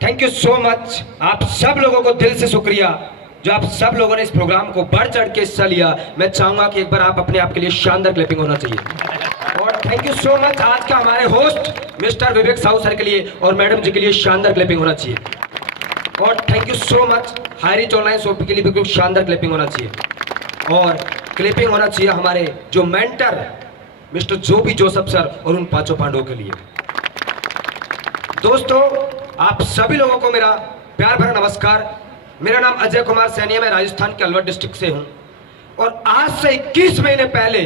Thank you so much. आप सब लोगों को दिल से शुक्रिया जो आप सब लोगों ने इस प्रोग्राम को बढ़ चढ़ के हिस्सा लिया। मैं चाहूंगा कि एक बार आप अपने आप के लिए शानदार क्लैपिंग होना चाहिए। और थैंक यू सो मच आज का हमारे होस्ट मिस्टर विवेक साहू सर के लिए और मैडम जी के लिए शानदार क्लैपिंग होना चाहिए। और thank you so much Highrich online shopping के लिए बिल्कुल शानदार क्लैपिंग होना चाहिए। और क्लैपिंग होना चाहिए हमारे जो मेंटर मिस्टर जोबी जोसेफ सर और उन पांचों पांडवों के लिए। दोस्तों आप सभी लोगों को मेरा प्यार भरा नमस्कार। मेरा नाम अजय कुमार सैनी है। मैं राजस्थान के अलवर डिस्ट्रिक्ट से हूं। और आज से 21 महीने पहले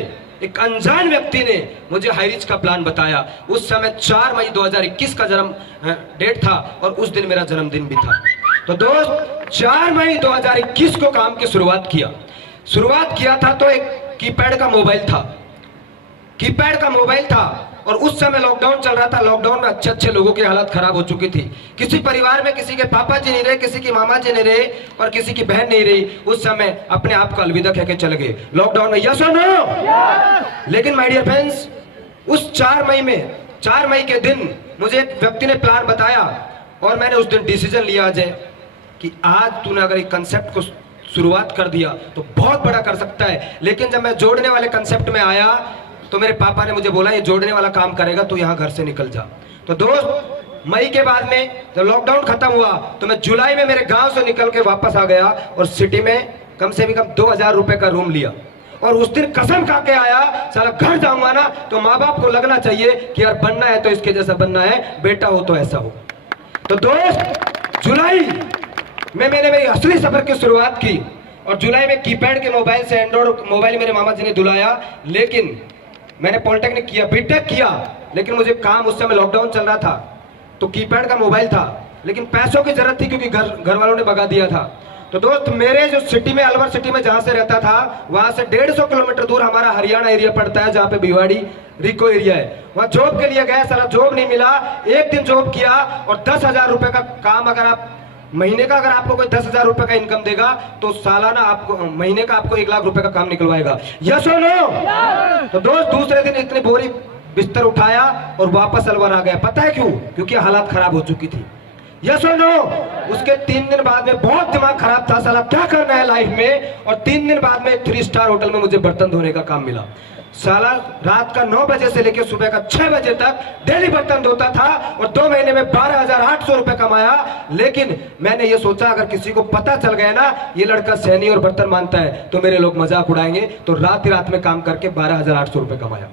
एक अनजान व्यक्ति ने मुझे हाईरिच का प्लान बताया। उस समय 4 मई 2021 का जन्म डेट था और उस दिन मेरा जन्मदिन भी था। तो दोस्त 4 मई 2021 को काम की शुरुआत किया था तो एक कीपैड का मोबाइल था और उस समय लॉकडाउन चल रहा था। लॉकडाउन में अच्छे लोगों की हालत खराब हो चुकी थी। किसी परिवार में किसी के पापा जी नहीं रहे, किसी की मामा जी नहीं रहे और किसी की बहन नहीं रही। उस समय अपने आप को अलविदा कह के चले गए लॉकडाउन में। यस और नो? लेकिन माय डियर फ्रेंड्स उस 4 मई के दिन मुझे एक व्यक्ति ने प्लान बताया और मैंने उस दिन डिसीजन लिया अजय कि आज तूने अगर एक कंसेप्ट को शुरुआत कर दिया तो बहुत बड़ा कर सकता है। लेकिन जब मैं जोड़ने वाले कंसेप्ट में आया तो मेरे पापा ने मुझे बोला ये जोड़ने वाला काम करेगा तो यहाँ घर से निकल जा। तो दोस्त मई के बाद में जब लॉकडाउन खत्म हुआ तो मैं जुलाई में मेरे गांव से निकल के वापस आ गया और सिटी में कम से कम 2000 रुपए का रूम लिया। और उस दिन कसम खा के आया साला घर जाऊंगा ना तो माँ बाप को लगना चाहिए कि यार बनना है तो इसके जैसा बनना है, बेटा हो तो ऐसा हो। तो दोस्त जुलाई में मैंने मेरी असली सफर की शुरुआत की और जुलाई में कीपैड के मोबाइल से एंड्रॉइड मोबाइल मेरे मामा जी ने दिलाया। लेकिन मैंने पॉलिटेक्निक किया, बीटेक किया, लेकिन मुझे काम उस समय लॉकडाउन चल रहा था तो कीपैड का मोबाइल था लेकिन पैसों की जरूरत थी क्योंकि घर वालों ने भगा दिया था। तो दोस्त मेरे जो सिटी में अलवर सिटी में जहां से रहता था वहां से 150 किलोमीटर दूर हमारा हरियाणा एरिया पड़ता है जहां पे भिवाड़ी रिको एरिया है। वहां जॉब के लिए गए, साला जॉब नहीं मिला। एक दिन जॉब किया और 10,000 रुपए का काम, अगर आप महीने का अगर आपको कोई 10,000 रुपए का इनकम देगा तो सालाना आपको महीने का आपको 1 लाख रुपए का काम निकलवाएगा। यस और नो? तो दोस्त दूसरे दिन इतनी बोरी बिस्तर उठाया और वापस अलवर आ गया। पता है क्यों? क्योंकि हालात खराब हो चुकी थी। यस और नो? उसके 3 दिन बाद में बहुत दिमाग खराब था, साला क्या करना है लाइफ में। और 3 दिन बाद में 3 स्टार होटल में मुझे बर्तन धोने का काम मिला। साला रात का 9 बजे से लेकर सुबह का 6 बजे तक डेली बर्तन धोता था और 2 महीने में 12,800 रुपए कमाया। लेकिन मैंने ये सोचा अगर किसी को पता चल गया ना ये लड़का सैनी और बर्तन मानता है तो मेरे लोग मजाक उड़ाएंगे। तो रात में काम करके 12,800 रुपए कमाया।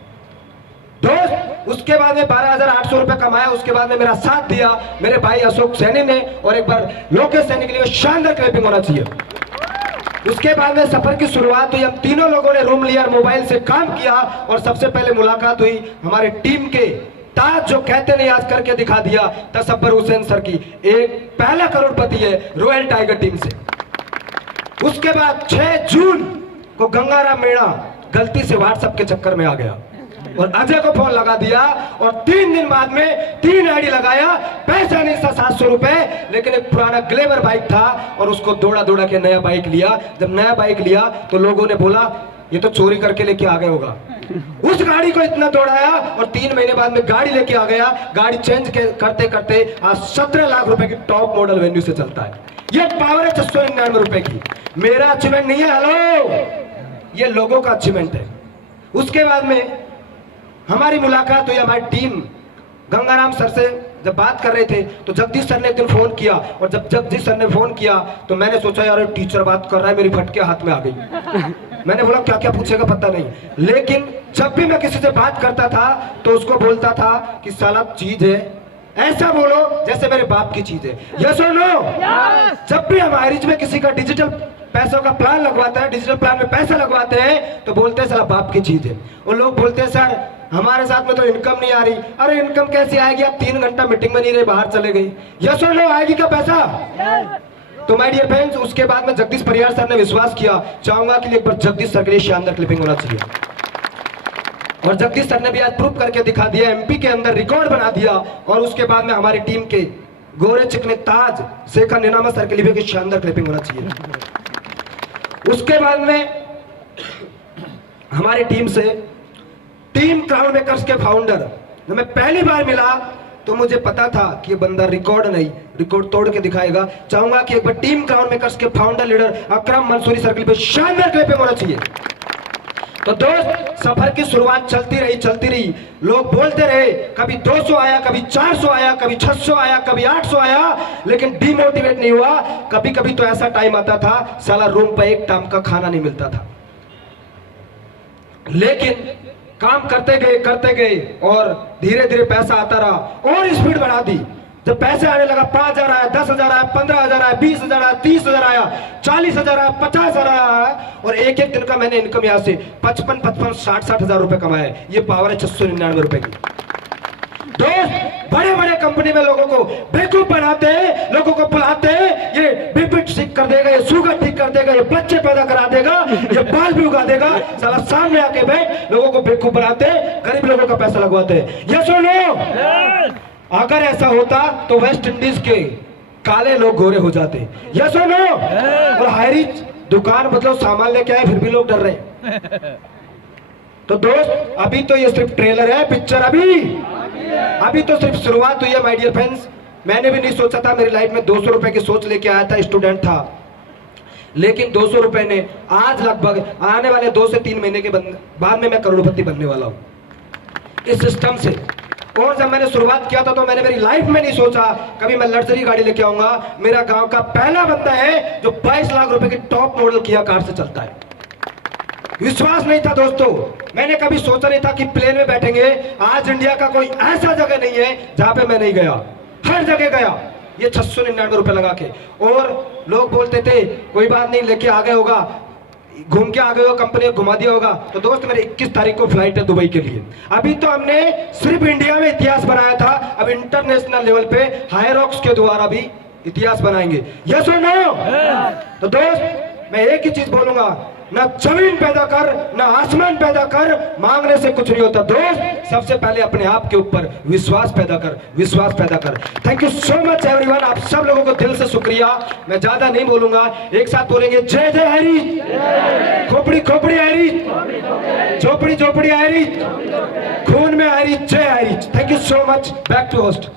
दोस्त उसके बाद में 12,800 रुपए कमाया। उसके बाद में मेरा साथ दिया मेरे भाई अशोक सैनी ने। और एक बार लोकेश सैनी के लिए शानदार क्लैपिंग होना चाहिए। उसके बाद में सफर की शुरुआत हुई। हम तीनों लोगों ने रूम लिया, मोबाइल से काम किया और सबसे पहले मुलाकात हुई हमारे टीम के ताज जो कहते नहीं आज करके दिखा दिया तसब्बर हुसैन सर की। एक पहला करोड़पति है रॉयल टाइगर टीम से। उसके बाद 6 जून को गंगाराम मीणा गलती से व्हाट्सएप के चक्कर में आ गया और अजय को फोन लगा दिया और 3 दिन बाद में 3 आईडी लगाया। पैसा नहीं था 700 रुपए, लेकिन एक पुराना ग्लेमर बाइक था और उसको दौड़ा के नया बाइक लिया। जब नया बाइक लिया तो लोगों ने बोला ये तो चोरी करके लेके आ गए होगा। उस गाड़ी को इतना दौड़ाया और 3 महीने बाद में गाड़ी लेके आ गया। गाड़ी चेंज करते करते आज 17 लाख रुपए की टॉप मॉडल वेन्यू से चलता है। ये पावर है 699 रुपए की। मेरा अचीवमेंट नहीं है, हेलो, ये लोगों का अचीवमेंट है। उसके बाद में हमारी मुलाकात हुई हमारी टीम गंगाराम सर से जब बात कर रहे थे तो जगदीश सर ने एक दिन फोन किया और जब जगदीश सर ने फोन किया तो मैंने सोचा यार टीचर बात कर रहा है, मेरी फटके हाथ में आ गई। मैंने बोला क्या क्या पूछेगा पता नहीं। लेकिन जब भी मैं किसी से बात करता था तो उसको बोलता था कि साला चीज है ऐसा बोलो जैसे मेरे बाप की चीज है। यस और नो? जब भी हम हाईरिच में किसी का डिजिटल पैसों का प्लान लगवाते हैं, डिजिटल प्लान में पैसा लगवाते हैं तो बोलते हैं साला बाप की चीज है। और लोग बोलते हैं सर हमारे साथ में तो इनकम नहीं आ रही। अरे इनकम कैसी आएगी? आप 3 घंटा मीटिंग में नहीं रहे, बाहर चले गए। यस और नो? आएगी क्या पैसा? तो माय डियर फ्रेंड्स उसके बाद में जगदीश परियार सर ने विश्वास किया। चाहूंगा कि एक बार जगदीश सर के लिए शानदार क्लिपिंग होना चाहिए। और जगदीश सर ने भी आज प्रूफ करके दिखा दिया, एमपी के अंदर रिकॉर्ड बना दिया। और उसके बाद में हमारी टीम के गोरे चिकने ताज शेखर निनामा सर के लिए भी शानदार क्लिपिंग होना चाहिए। उसके बाद में हमारी टीम से टीम क्राउड मेकर्स के फाउंडर जब मैं पहली बार मिला तो मुझे पता था कि ये बंदा रिकॉर्ड नहीं, रिकॉर्ड तोड़ के दिखाएगा। चाहूंगा कि एक बार टीम क्राउन मेकर्स के फाउंडर लीडर अकरम मंसूरी सर्किल पे शानदार क्लैप होना चाहिए। तो दोस्त, सफर की शुरुआत चलती रही। लोग बोलते रहे, कभी 200 आया, कभी 400 आया, कभी 600 आया, कभी 800 आया, लेकिन डिमोटिवेट नहीं हुआ। कभी कभी तो ऐसा टाइम आता था साला रूम पर एक टाइम का खाना नहीं मिलता था, लेकिन काम करते गए और धीरे धीरे पैसा आता रहा और स्पीड बढ़ा दी। जब पैसे आने लगा, 5,000 आया, 10,000 आया, 15,000 आया, 20,000 आया, 30,000 आया, 40,000 आया, 50,000 आया, और एक एक दिन का मैंने इनकम यहां से 55, 60 हजार रुपए कमाए। ये पावर है 699 रुपए की। दोस्त, बड़े बड़े कंपनी में लोगों को बेवकूफ बनाते हैं, लोगों को बुलाते हैं, ये बीपी ठीक कर देगा, ये शुगर ठीक कर देगा, ये बच्चे पैदा करा देगा, ये बाल भी उगा देगा। साला सामने आके बैठ लोगों को बेवकूफ बनाते हैं, गरीब लोगों का पैसा लगवाते हैं। ये सुनो, अगर ऐसा होता तो वेस्ट इंडीज के काले लोग गोरे हो जाते। यस और नो? और हायरिच दुकान मतलब सामान लेके आए, फिर भी लोग डर रहे। तो दोस्त, अभी तो ये सिर्फ ट्रेलर है, पिक्चर अभी तो सिर्फ शुरुआत हुई है माय डियर फ्रेंड्स। मैंने भी नहीं सोचा था, मेरी लाइफ में 200 रुपए की सोच लेके आया था, स्टूडेंट था, लेकिन 200 रुपए ने आज लगभग आने वाले 2 से 3 महीने के बाद में मैं करोड़पति बनने वाला हूं इस सिस्टम से। और जब मैंने शुरुआत किया था तो मैंने मेरी लाइफ में नहीं सोचा कभी मैं लग्जरी गाड़ी लेके आऊंगा। मेरा गांव का पहला बंदा है जो 22 लाख रुपए की टॉप मॉडल किया कार से चलता है। विश्वास नहीं था दोस्तों, मैंने कभी सोचा नहीं था कि प्लेन में बैठेंगे। आज इंडिया का कोई ऐसा जगह नहीं है जहां पे मैं नहीं गया, हर जगह गया, ये 699 रुपए लगा के। और लोग बोलते थे कोई बात नहीं, लेके आ गए होगा, घूम के आ गए हो, कंपनी ने घुमा दिया होगा। तो दोस्त, मेरे 21 तारीख को फ्लाइट है दुबई के लिए। अभी तो हमने सिर्फ इंडिया में इतिहास बनाया था, अब इंटरनेशनल लेवल पे हायरॉक्स के द्वारा भी इतिहास बनाएंगे। यस और नो? तो दोस्त, मैं एक ही चीज बोलूंगा, ना जमीन पैदा कर, ना आसमान पैदा कर, मांगने से कुछ नहीं होता। दोस्त, सबसे पहले अपने आप के ऊपर विश्वास पैदा कर। Thank you so much everyone, आप सब लोगों को दिल से शुक्रिया। मैं ज्यादा नहीं बोलूंगा, एक साथ बोलेंगे जय जय हरी, खोपड़ी खोपड़ी हरी, झोपड़ी झोपड़ी हरी, खून में हरी, जय Hari. Thank you so much. Back to host.